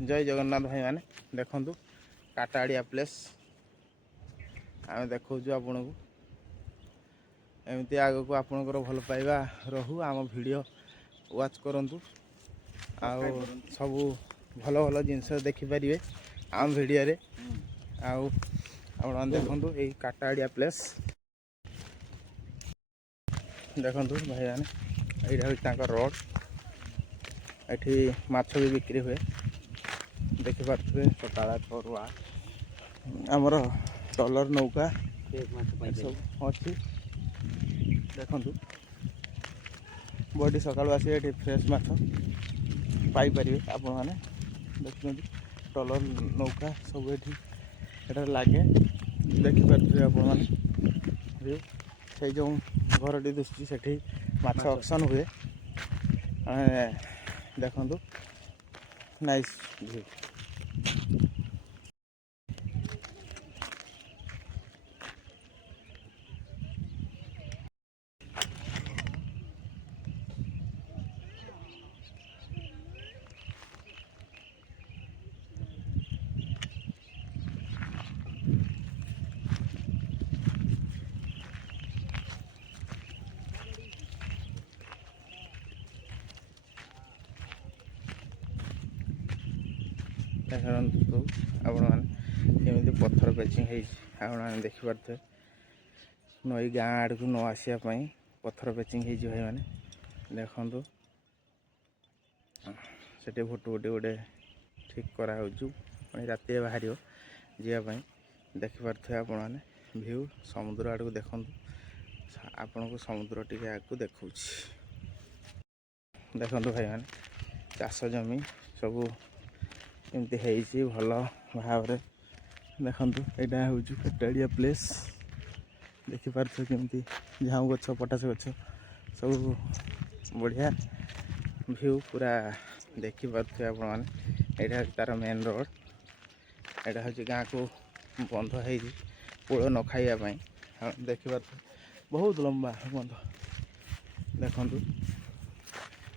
जय जगन्नाथ भाई मैंने देखु काटाड़िया प्लेस आम देखु आपण को एमती आग को आपणकर भल पाइबा रहू आम वीडियो वाच करंतु आउ सब भल भल जिनस देखिपारे आम वीडियो रे आउ आप देखु यही काटाड़िया प्लेस देखु भाई मैंने यहाँ रोड एठी माछ भी बिक्री हुए देखिपे सकाला छुआ आमर ट्रलर नौका सब अच्छी देखु बड़ी सकाल आस फ्रेश माछ पाइपर आपण मैंने देखुं ट्रलर नौका सब ये लगे देखिपे आपण मैंने से जो घरटी दिशुची से माछ ऑक्शन हुए देखु नाइस व्यू देखु आपण मैंने पत्थर पेचिंग आपने देखिपे नई गाँ आड़ को न आसापी पत्थर पेचिंग भाई मैंने देखु से भोट भोटी गोटे ठीक करा राति बाहर जावाई देखिपे आपण मैंने व्यू समुद्र आड़ को देखु आपण को समुद्र टी आगे देखा देखु भाई मैंने चाष जमी सब एमती भल भाव देखु यहाँ हूँ काटाड़िया प्लेस देखिपे केमती झाऊ गछ पटास गछ सब बढ़िया व्यू पूरा देखिपे आप यहाँ तार मेन रोड यहाँ हूँ गाँ को बंध है कूल न खाइबापी देखिपे बहुत लंबा बंध देखु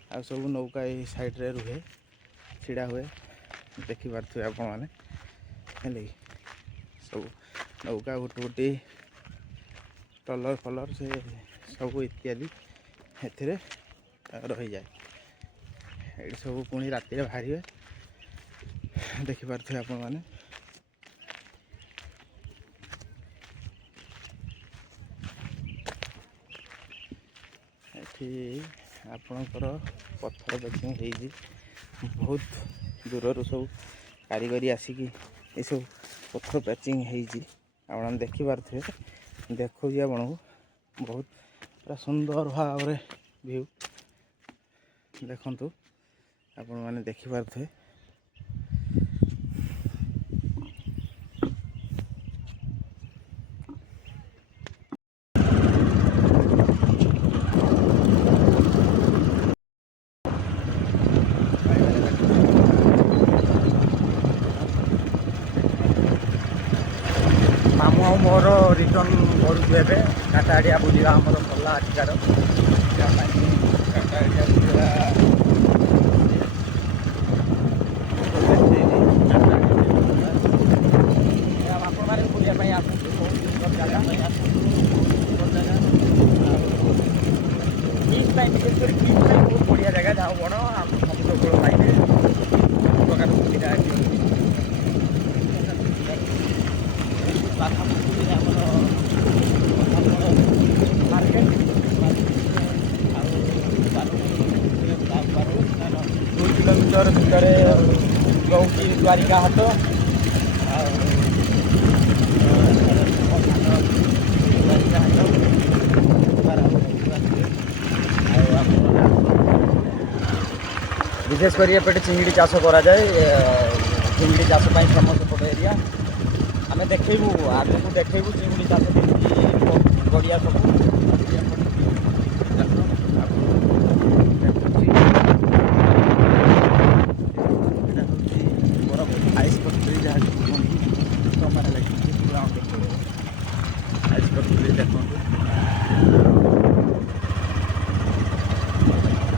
आ सब नौका ये साइड्रे रुहे छिड़ा हुए देखिपे आपण मैंने सब नौका गोटे गोटे ट्रलर फलर से सब इत्यादि ए रही जाए ये सब पुणी राति बाहर देखिपे आपण मैंने आपणकर पत्थर पेचिंग बहुत दूर सब कारीगरी आसिकी ये सब पत्थर पैचिंग आप देखिपे देखो आपन को बहुत पूरा सुंदर भाव व्यू देखु आपण मैंने देखिपे मामू मोर रिटर्न करुँ ए काटाड़िया बुझा आमर भला आजिकार काटाड़िया बुझा आपने बुझाई आसतु बहुत सुंदर जगह बीच विशेष कर बीच बहुत बढ़िया जगह जाओ बड़ समुद्र कूल पाइबे प्रकार सुविधा मार्केट 2 किलोमीटर भितर गौकी द्वारिका हाट विशेषकर ये चिंगड़ी चाष करा जाए चिंगड़ी चाष फेमस पट एरिया आम देखू आगे को देखू चिंगड़ी चाष बढ़िया सब आइस पत्री जहाँ आइस पत्री देखो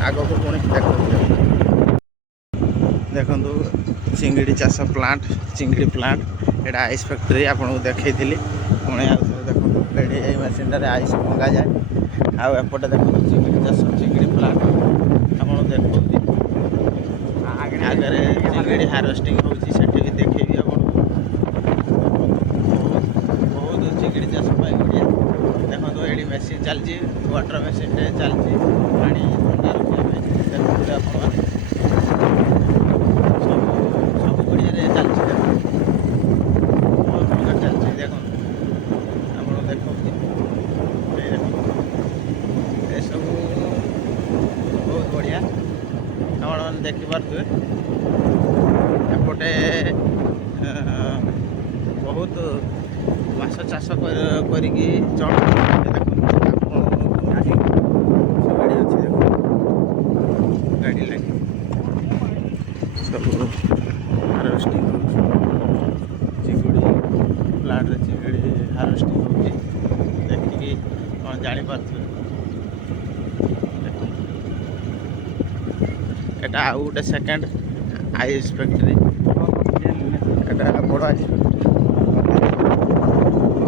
आग को पुणी देखो ଦେଖନ୍ତୁ ଚିଙ୍ଗିଡ଼ି ଚାଷ ପ୍ଲାଣ୍ଟ, ଚିଙ୍ଗିଡ଼ି ପ୍ଲାଣ୍ଟ। ଏଇଟା ଆଇସ୍ ଫ୍ୟାକ୍ଟ୍ରି ଆପଣଙ୍କୁ ଦେଖେଇଥିଲି। ପୁଣି ଆଉ ଥରେ ଦେଖନ୍ତୁ ଏଠି ଏଇ ମେସିନ୍ଟାରେ ଆଇସ୍ ଭଙ୍ଗାଯାଏ। ଆଉ ଏପଟେ ଦେଖନ୍ତୁ ଚିଙ୍ଗିଡ଼ି ଚାଷ, ଚିଙ୍ଗିଡ଼ି ପ୍ଲାଣ୍ଟ ଆପଣ ଦେଖଉଛି। ଆଗରେ ଚିଙ୍ଗିଡ଼ି ହାର୍ଭେଷ୍ଟିଂ ହେଉଛି, ସେଠି ବି ଦେଖେଇବି ଆପଣଙ୍କୁ। ବହୁତ ଚିଙ୍ଗିଡ଼ି ଚାଷ ପାଇଁ ବଢ଼ିଆ। ଦେଖନ୍ତୁ ଏଠି ମେସିନ୍ ଚାଲିଛି, ୱାଟର ମେସିନ୍ଟେ ଚାଲିଛି ପାଣି ଥଣ୍ଡା ରଖିବା ପାଇଁ। ଦେଖନ୍ତୁ ଆପଣମାନେ ସବୁ ଗଡ଼ିଆରେ ଚାଲିଛି। ଦେଖନ୍ତୁ ବହୁତ ପ୍ରକାର ଚାଲିଛି। ଦେଖନ୍ତୁ ଆପଣ ଦେଖଉଛି, ଏଇ ଦେଖନ୍ତୁ ଏସବୁ ବହୁତ ବଢ଼ିଆ ଆପଣମାନେ ଦେଖିପାରୁଥିବେ। ଏପଟେ ବହୁତ ମାଛ ଚାଷ କରିକି ଚଳୁଛନ୍ତି। ଦେଖନ୍ତୁ ଗାଡ଼ି ଅଛି, ଦେଖନ୍ତୁ ଗାଡ଼ି ଲାଗି ସବୁ ହାର୍ଭେଷ୍ଟିଂ ହେଉଛି। ଚିଙ୍ଗୁଡ଼ି ପ୍ଲାଣ୍ଟରେ ଚିଙ୍ଗୁଡ଼ି ହାର୍ଭେଷ୍ଟିଂ ହେଉଛି। ଦେଖିକି କ'ଣ ଜାଣିପାରୁଥିବେ। ଦେଖନ୍ତୁ ଏଇଟା ଆଉ ଗୋଟେ ସେକେଣ୍ଡ ଆଇସ୍ ଫ୍ୟାକ୍ଟ୍ରି। ଏଇଟା ବଡ଼ ice factory,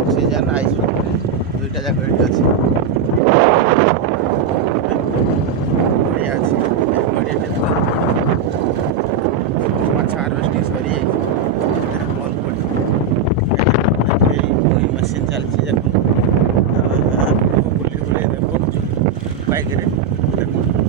oxygen ice factory, ଦୁଇଟା ଯାକ ଏଠି ଅଛି। ବଢ଼ିଆ ଅଛି। ମାଛ ହାର୍ଭେଷ୍ଟିଂ ସରିଯାଇଛି, ବନ୍ଦ ପଡ଼ିଛି। ଏଇ ମେସିନ୍ ଚାଲିଛି। ଦେଖନ୍ତୁ ବୁଲି ବୁଲି ଦେଖାଉଛୁ ବାଇକ୍ରେ। ଦେଖନ୍ତୁ